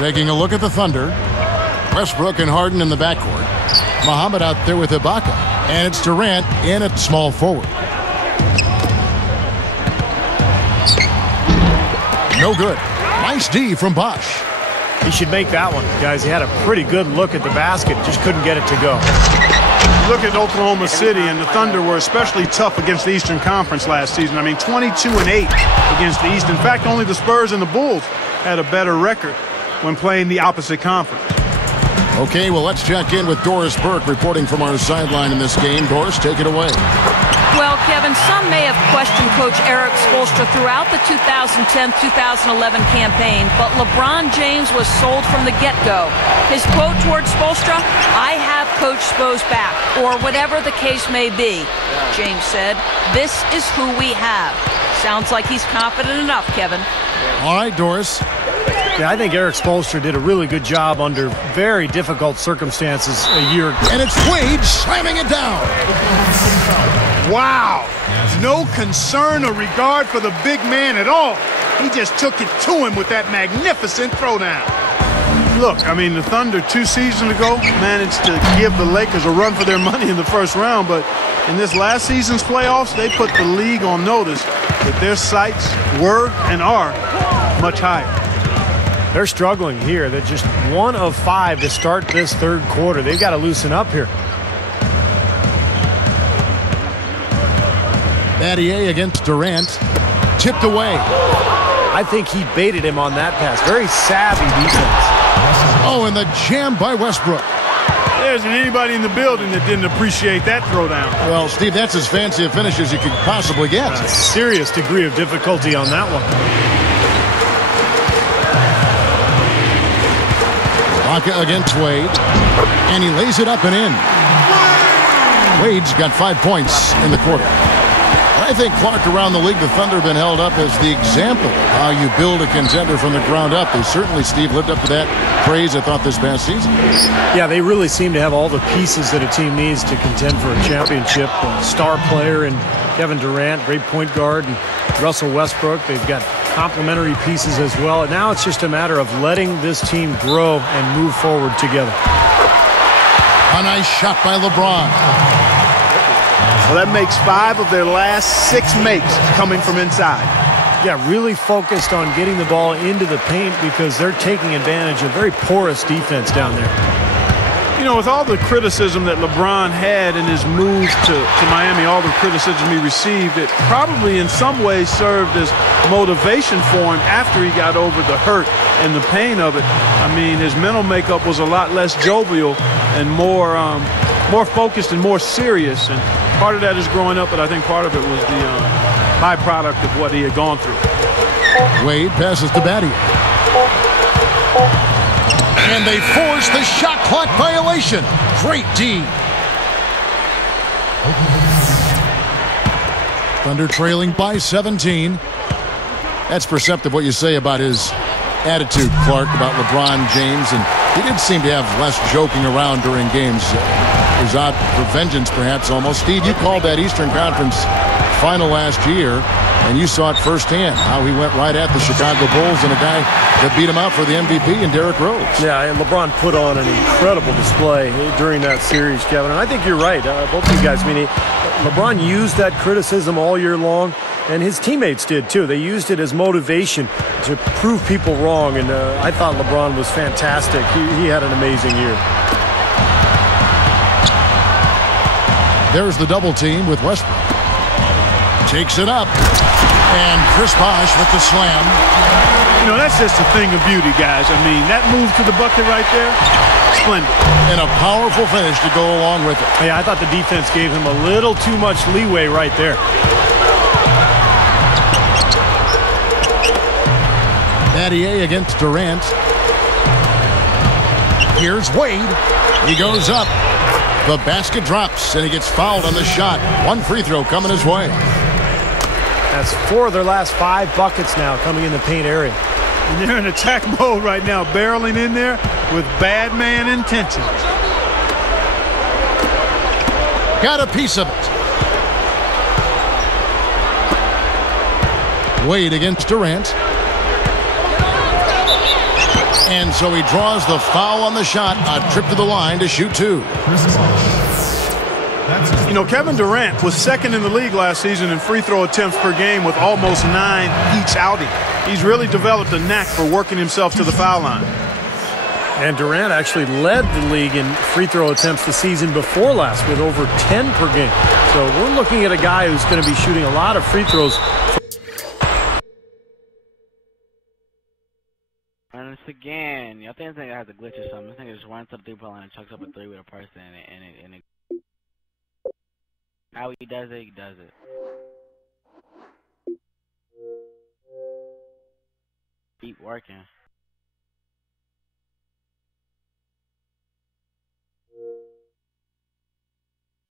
Taking a look at the Thunder. Westbrook and Harden in the backcourt. Muhammad out there with Ibaka. And it's Durant in at small forward. No good. Nice D from Bosh. He should make that one, guys. He had a pretty good look at the basket, just couldn't get it to go. Look at Oklahoma City, and the Thunder were especially tough against the Eastern Conference last season. I mean, 22-8 against the East. In fact, only the Spurs and the Bulls had a better record when playing the opposite conference. Okay, well, let's check in with Doris Burke reporting from our sideline in this game. Doris, take it away. Well, Kevin, some may have questioned Coach Erik Spoelstra throughout the 2010-2011 campaign, but LeBron James was sold from the get-go. His quote towards Spoelstra, "I have Coach Spo's back," or whatever the case may be. James said, "This is who we have." Sounds like he's confident enough, Kevin. All right, Doris. Yeah, I think Erik Spoelstra did a really good job under very difficult circumstances a year ago. And it's Wade slamming it down. Wow. No concern or regard for the big man at all. He just took it to him with that magnificent throwdown. Look, I mean, the Thunder 2 seasons ago managed to give the Lakers a run for their money in the first round, but in this last season's playoffs, they put the league on notice that their sights were and are much higher. They're struggling here. They're just 1 of 5 to start this third quarter. They've got to loosen up here. Battier against Durant. Tipped away. I think he baited him on that pass. Very savvy defense. Oh, and the jam by Westbrook. There isn't anybody in the building that didn't appreciate that throwdown. Well, Steve, that's as fancy a finish as you could possibly get. A serious degree of difficulty on that one. Ibaka against Wade. And he lays it up and in. Wade's got 5 points in the quarter. I think, Clark, around the league, the Thunder have been held up as the example of how you build a contender from the ground up. They certainly, Steve, lived up to that praise, I thought, this past season. Yeah, they really seem to have all the pieces that a team needs to contend for a championship. A star player and Kevin Durant, great point guard, and Russell Westbrook. They've got complementary pieces as well. And now it's just a matter of letting this team grow and move forward together. A nice shot by LeBron. Well, that makes 5 of their last 6 makes coming from inside. Yeah, really focused on getting the ball into the paint because they're taking advantage of very porous defense down there. You know, with all the criticism that LeBron had in his move to Miami, all the criticism he received, it probably in some ways served as motivation for him after he got over the hurt and the pain of it. I mean, his mental makeup was a lot less jovial and more focused and more serious. And part of that is growing up, but I think part of it was the byproduct of what he had gone through. Wade passes to Battier. And they force the shot clock violation. Great D. Thunder trailing by 17. That's perceptive what you say about his attitude, Clark, about LeBron James. And he did seem to have less joking around during games. He was out for vengeance, perhaps, almost. Steve, you called that Eastern Conference final last year, and you saw it firsthand, how he went right at the Chicago Bulls and a guy that beat him out for the MVP in Derrick Rose. Yeah, and LeBron put on an incredible display during that series, Kevin. And I think you're right, both of you guys. I mean, LeBron used that criticism all year long, and his teammates did too. They used it as motivation to prove people wrong, and I thought LeBron was fantastic. He had an amazing year. There's the double team with Westbrook. Takes it up. And Chris Bosh with the slam. You know, that's just a thing of beauty, guys. I mean, that move to the bucket right there, splendid. And a powerful finish to go along with it. Yeah, I thought the defense gave him a little too much leeway right there. Battier against Durant. Here's Wade. He goes up. The basket drops, and he gets fouled on the shot. 1 free throw coming his way. That's 4 of their last 5 buckets now coming in the paint area. And they're in attack mode right now, barreling in there with bad man intentions. Got a piece of it. Wade against Durant. And so he draws the foul on the shot, a trip to the line to shoot 2. You know, Kevin Durant was second in the league last season in free throw attempts per game with almost 9 each outing. He's really developed a knack for working himself to the foul line. And Durant actually led the league in free throw attempts the season before last with over 10 per game. So we're looking at a guy who's going to be shooting a lot of free throws. And it's again, I think this nigga has a glitch or something. This nigga just runs to the 3-point line and chucks up a 3 with a person, and it how he does it, he does it. Keep working.